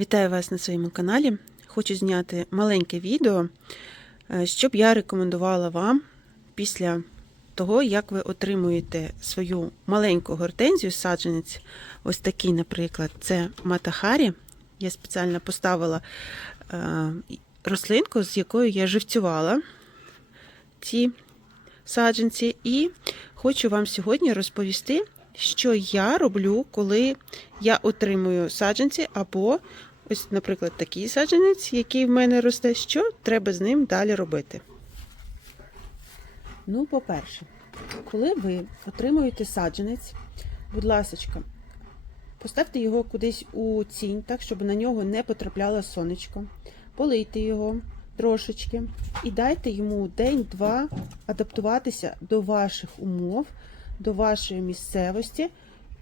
Вітаю вас на своєму каналі. Хочу зняти маленьке відео, е, щоб я рекомендувала вам після того, як ви отримуєте свою маленьку гортензію, саджанець, ось такий, наприклад, це Матахарі. Я спеціально поставила е, рослинку, з якою я живцювала ці саджанці, і хочу вам сьогодні розповісти, що я роблю, коли я отримую саджанці, або ось, наприклад, такий саджанець, який в мене росте, що треба з ним далі робити. Ну, по-перше, коли ви отримуєте саджанець, будь ласочка, поставте його кудись у тінь, так, щоб на нього не потрапляло сонечко. Полийте його трошечки і дайте йому день-два адаптуватися до ваших умов, до вашої місцевості,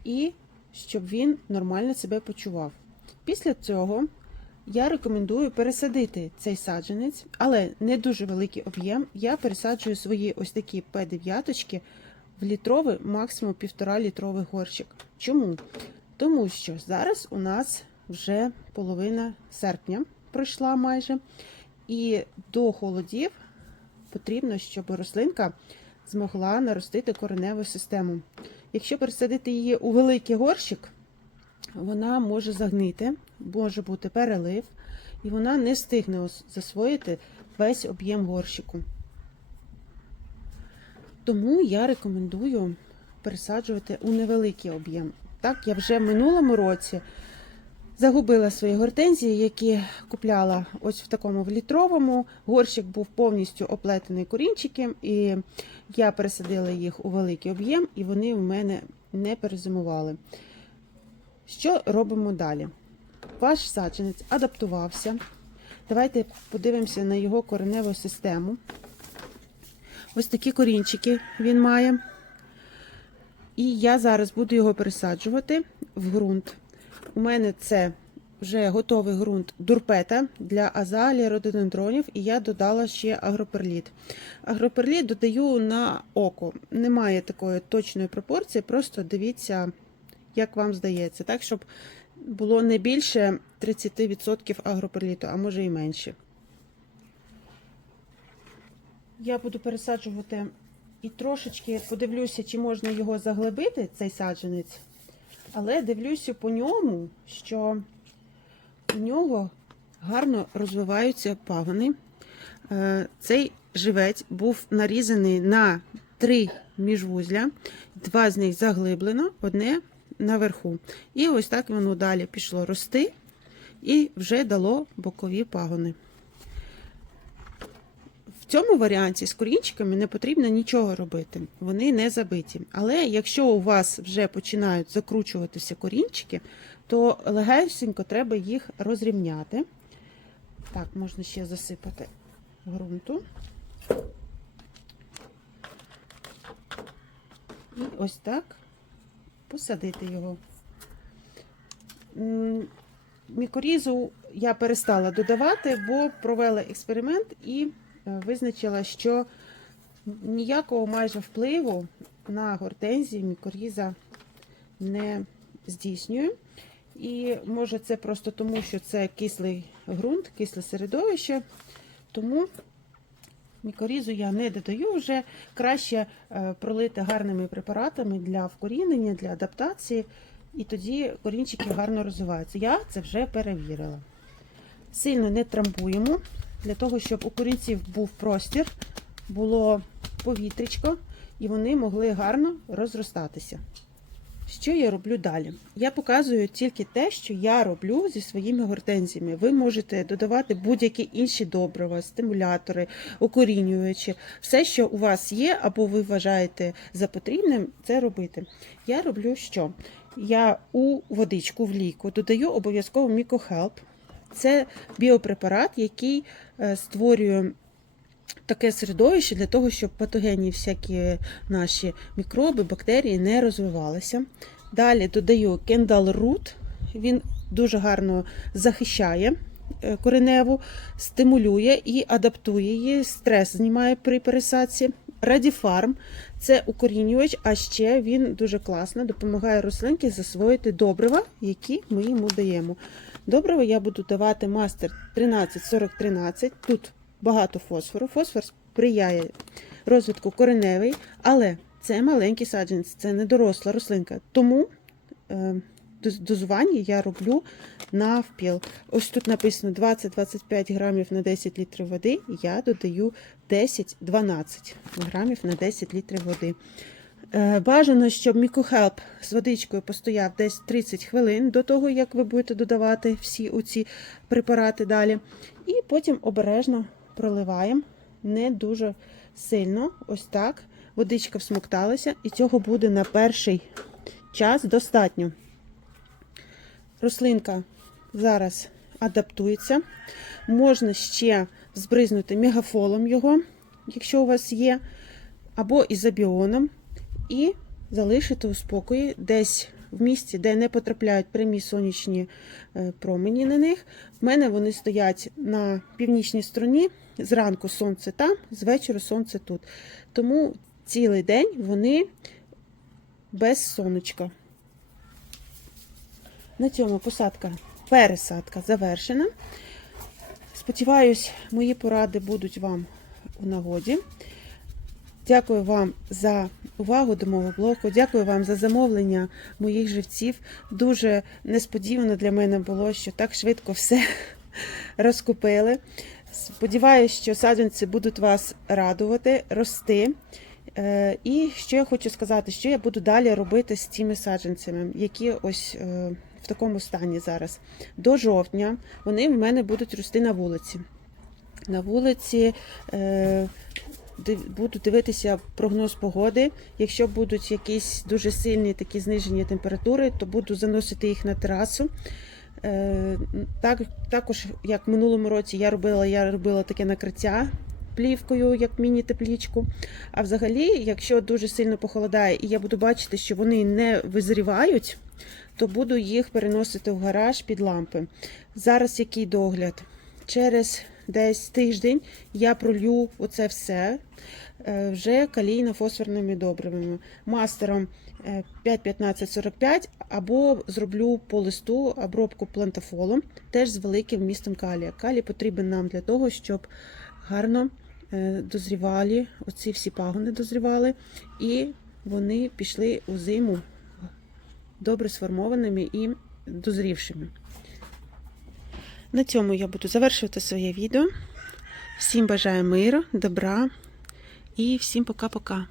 і щоб він нормально себе почував. Після цього я рекомендую пересадити цей саджанець, але не дуже великий об'єм. Я пересаджую свої ось такі П9 в літровий, максимум півтора літровий горщик. Чому? Тому що зараз у нас вже половина серпня пройшла майже, і до холодів потрібно, щоб рослинка змогла наростити кореневу систему. Якщо пересадити її у великий горщик, вона може загнити, може бути перелив, і вона не встигне засвоїти весь об'єм горщику. Тому я рекомендую пересаджувати у невеликий об'єм. Так, я вже в минулому році загубила свої гортензії, які купляла ось в такому в літровому. Горщик був повністю оплетений корінчиком, і я пересадила їх у великий об'єм, і вони в мене не перезимували. Що робимо далі? Ваш саджанець адаптувався. Давайте подивимося на його кореневу систему. Ось такі корінчики він має. І я зараз буду його пересаджувати в ґрунт. У мене це вже готовий ґрунт дурпета для азалії, рододендронів, і я додала ще агроперліт. Агроперліт додаю на око. Немає такої точної пропорції, просто дивіться, як вам здається, так, щоб було не більше 30% агроперліту, а може і менше. Я буду пересаджувати і трошечки подивлюся, чи можна його заглибити, цей саджанець. Але дивлюся по ньому, що у нього гарно розвиваються пагони. Е, Цей живець був нарізаний на три міжвузля, два з них заглиблено, одне наверху. І ось так воно далі пішло рости і вже дало бокові пагони. В цьому варіанті з корінчиками не потрібно нічого робити, вони не забиті. Але якщо у вас вже починають закручуватися корінчики, то легесенько треба їх розрівняти. Так, можна ще засипати ґрунту. І ось так посадити його. Мікорізу я перестала додавати, бо провела експеримент і е, визначила, що ніякого майже впливу на гортензії мікоріза не здійснює. І може це просто тому, що це кислий ґрунт, кисле середовище. Тому мікорізу я не додаю, вже краще е, пролити гарними препаратами для вкорінення, для адаптації, і тоді корінчики гарно розвиваються. Я це вже перевірила. Сильно не трамбуємо, для того, щоб у корінців був простір, було повітрячко, і вони могли гарно розростатися. Що я роблю далі? Я показую тільки те, що я роблю зі своїми гортензіями. Ви можете додавати будь-які інші добрива, стимулятори, укорінювачі. Все, що у вас є, або ви вважаєте за потрібним, це робити. Я роблю що? Я у водичку в ліку додаю обов'язково мікохелп. Це біопрепарат, який е, створює таке середовище для того, щоб патогенні всякі наші мікроби, бактерії не розвивалися. Далі додаю кендал рут, він дуже гарно захищає е, кореневу, стимулює і адаптує її, стрес знімає при пересадці. Радіфарм. Це укорінювач, а ще він дуже класно допомагає рослинки засвоїти добрива, які ми йому даємо. Добрива я буду давати мастер 13-40-13. Тут багато фосфору. Фосфор сприяє розвитку кореневий, але це маленький саджанець, це не доросла рослинка. Тому е, дозування я роблю навпіл. Ось тут написано 20-25 грамів на 10 літрів води. Я додаю 10-12 грамів на 10 літрів води. Е, Бажано, щоб мікохелп з водичкою постояв десь 30 хвилин до того, як ви будете додавати всі оці препарати далі. І потім обережно проливаємо не дуже сильно. Ось так. Водичка всмокталася, і цього буде на перший час достатньо. Рослинка зараз адаптується. Можна ще збризнути мегафолом його, якщо у вас є, або ізобіоном, і залишити у спокої десь в місці, де не потрапляють прямі сонячні е, промені на них. В мене вони стоять на північній стороні. Зранку сонце там, з вечора сонце тут. Тому цілий день вони без сонечка. На цьому посадка, пересадка завершена. Сподіваюсь, мої поради будуть вам у нагоді. Дякую вам за увагу до мого блогу. Дякую вам за замовлення моїх живців. Дуже несподівано для мене було, що так швидко все розкупили. Сподіваюсь, що саджанці будуть вас радувати, рости. Е, І що я хочу сказати, що я буду далі робити з цими саджанцями, які ось е, в такому стані зараз. До жовтня вони в мене будуть рости на вулиці. На вулиці е, буду дивитися прогноз погоди. Якщо будуть якісь дуже сильні такі знижені температури, то буду заносити їх на терасу. Е, Так, також, як в минулому році я робила, я робила таке накриття плівкою, як міні-теплічку. А взагалі, якщо дуже сильно похолодає, і я буду бачити, що вони не визрівають, то буду їх переносити в гараж під лампи. Зараз який догляд? Через десь тиждень я пролью оце все е, вже калійно-фосфорними добривами. Мастером е, 5-15-45 або зроблю по листу обробку плантафолом, теж з великим вмістом калія. Калій потрібен нам для того, щоб гарно е, дозрівали, оці всі пагони дозрівали, і вони пішли у зиму добре сформованими і дозрівшими. На цьому я буду завершувати своє відео. Всім бажаю миру, добра і всім пока-пока.